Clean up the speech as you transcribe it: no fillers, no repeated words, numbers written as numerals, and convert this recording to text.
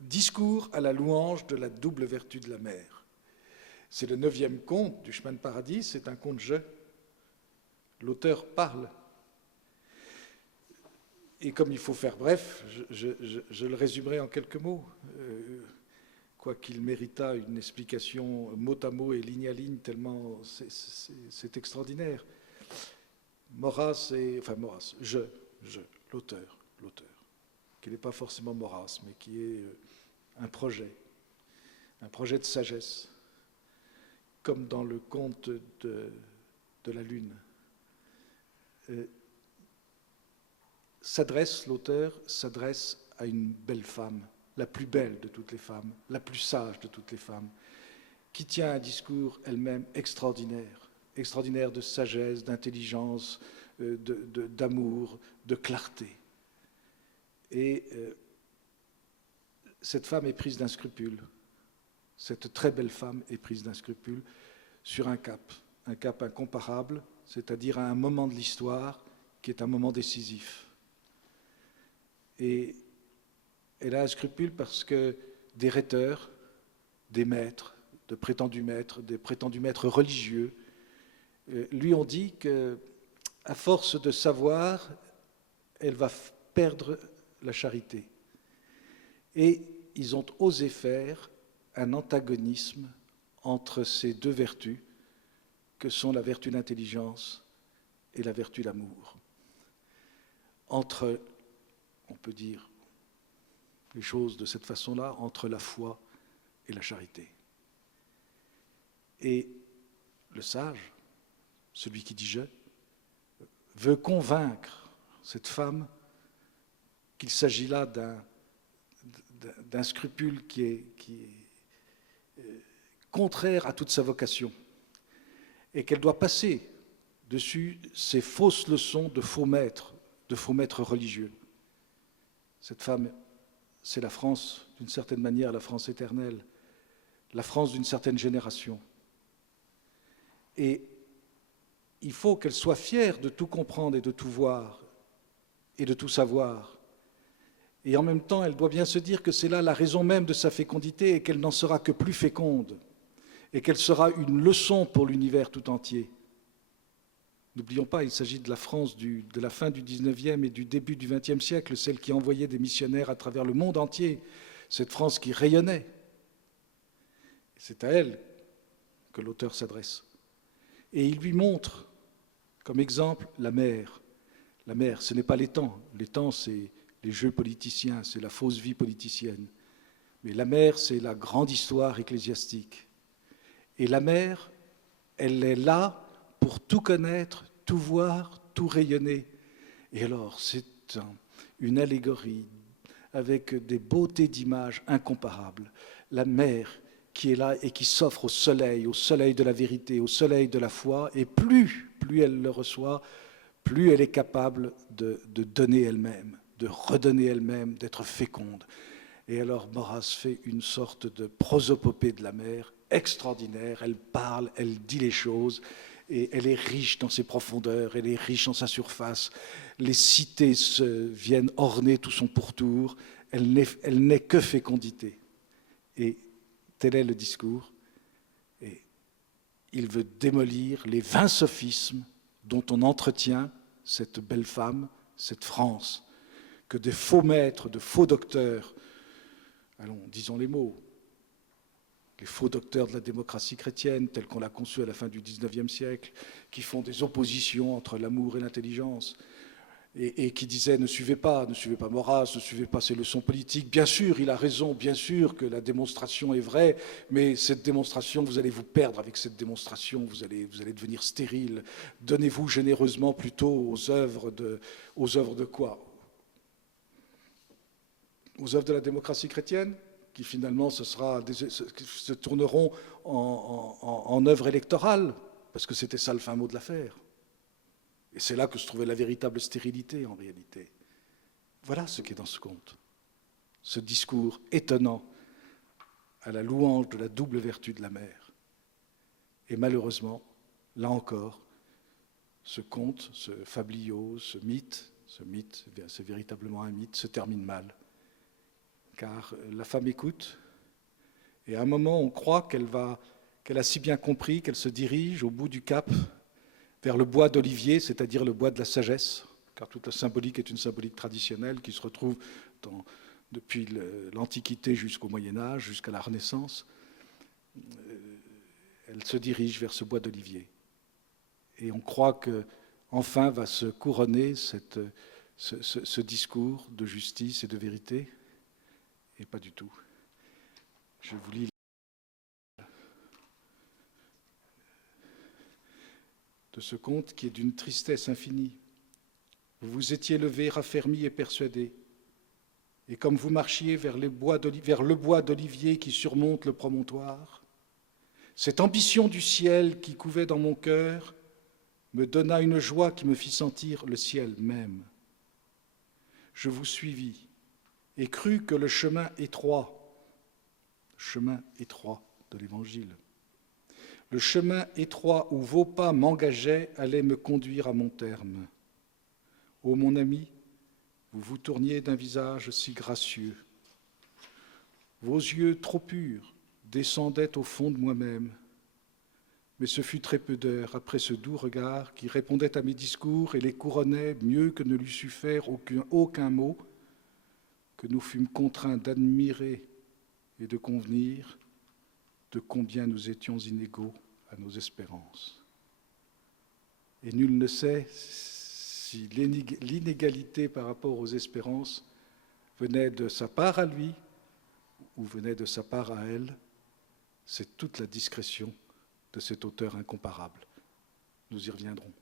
discours à la louange de la double vertu de la mer. C'est le 9e conte du Chemin de Paradis, c'est un conte-jeu. L'auteur parle. Et comme il faut faire bref, je le résumerai en quelques mots. Quoiqu'il méritât une explication mot à mot et ligne à ligne, tellement c'est extraordinaire. Maurras, l'auteur, qui n'est pas forcément Maurras, mais qui est un projet de sagesse, comme dans le conte de la Lune. L'auteur s'adresse à une belle femme, la plus belle de toutes les femmes, la plus sage de toutes les femmes, qui tient un discours elle-même extraordinaire de sagesse, d'intelligence, d'amour, de clarté. Et cette femme est prise d'un scrupule, cette très belle femme est prise d'un scrupule sur un cap incomparable, c'est-à-dire à un moment de l'histoire qui est un moment décisif. Et elle a un scrupule parce que des rhéteurs, des maîtres, des prétendus maîtres religieux, lui ont dit qu'à force de savoir, elle va perdre la charité. Et ils ont osé faire un antagonisme entre ces deux vertus, que sont la vertu d'intelligence et la vertu d'amour. Entre, on peut dire les choses de cette façon-là, entre la foi et la charité. Et le sage, celui qui dit « je », veut convaincre cette femme qu'il s'agit là d'un scrupule qui est contraire à toute sa vocation et qu'elle doit passer dessus ces fausses leçons de faux maîtres religieux. Cette femme, c'est la France, d'une certaine manière, la France éternelle, la France d'une certaine génération. Et il faut qu'elle soit fière de tout comprendre et de tout voir et de tout savoir. Et en même temps, elle doit bien se dire que c'est là la raison même de sa fécondité et qu'elle n'en sera que plus féconde et qu'elle sera une leçon pour l'univers tout entier. N'oublions pas, il s'agit de la France de la fin du XIXe et du début du XXe siècle, celle qui envoyait des missionnaires à travers le monde entier, cette France qui rayonnait. C'est à elle que l'auteur s'adresse. Et il lui montre, comme exemple, la mer. La mer, ce n'est pas l'étang. L'étang, c'est les jeux politiciens, c'est la fausse vie politicienne. Mais la mer, c'est la grande histoire ecclésiastique. Et la mer, elle est là pour tout connaître, tout voir, tout rayonner. Et alors, c'est une allégorie avec des beautés d'images incomparables. La mer qui est là et qui s'offre au soleil de la vérité, au soleil de la foi, et plus elle le reçoit, plus elle est capable de donner elle-même, de redonner elle-même, d'être féconde. Et alors Maurras fait une sorte de prosopopée de la mer extraordinaire, elle parle, elle dit les choses, et elle est riche dans ses profondeurs, elle est riche dans sa surface. Les cités viennent orner tout son pourtour, elle n'est que fécondité. Et tel est le discours. Et il veut démolir les 20 sophismes dont on entretient cette belle femme, cette France, que des faux maîtres, de faux docteurs, allons, disons les mots, les faux docteurs de la démocratie chrétienne, telle qu'on l'a conçue à la fin du XIXe siècle, qui font des oppositions entre l'amour et l'intelligence, et qui disaient ne suivez pas Maurras, ne suivez pas ses leçons politiques. Bien sûr, il a raison, bien sûr que la démonstration est vraie, mais cette démonstration, vous allez vous perdre avec cette démonstration, vous allez devenir stérile. Donnez-vous généreusement plutôt aux œuvres de quoi? Aux œuvres de la démocratie chrétienne, qui finalement se tourneront en œuvres électorales, parce que c'était ça le fin mot de l'affaire. Et c'est là que se trouvait la véritable stérilité, en réalité. Voilà ce qui est dans ce conte. Ce discours étonnant à la louange de la double vertu de la mer. Et malheureusement, là encore, ce conte, ce fabliau, ce mythe, c'est véritablement un mythe, se termine mal. car la femme écoute, et à un moment on croit qu'elle a si bien compris qu'elle se dirige au bout du cap vers le bois d'olivier, c'est-à-dire le bois de la sagesse, car toute la symbolique est une symbolique traditionnelle qui se retrouve depuis l'Antiquité jusqu'au Moyen-Âge, jusqu'à la Renaissance. Elle se dirige vers ce bois d'olivier. Et on croit qu'enfin va se couronner ce discours de justice et de vérité, et pas du tout. Je vous lis de ce conte qui est d'une tristesse infinie. Vous vous étiez levé, raffermi et persuadé, et comme vous marchiez vers le bois d'olivier qui surmonte le promontoire, cette ambition du ciel qui couvait dans mon cœur me donna une joie qui me fit sentir le ciel même. Je vous suivis et crus que le chemin étroit de l'Évangile, le chemin étroit où vos pas m'engageaient allait me conduire à mon terme. Ô mon ami, vous vous tourniez d'un visage si gracieux. Vos yeux trop purs descendaient au fond de moi-même. Mais ce fut très peu d'heures après ce doux regard qui répondait à mes discours et les couronnait mieux que ne l'eût su faire aucun mot, que nous fûmes contraints d'admirer et de convenir de combien nous étions inégaux à nos espérances. Et nul ne sait si l'inégalité par rapport aux espérances venait de sa part à lui ou venait de sa part à elle. C'est toute la discrétion de cet auteur incomparable. Nous y reviendrons.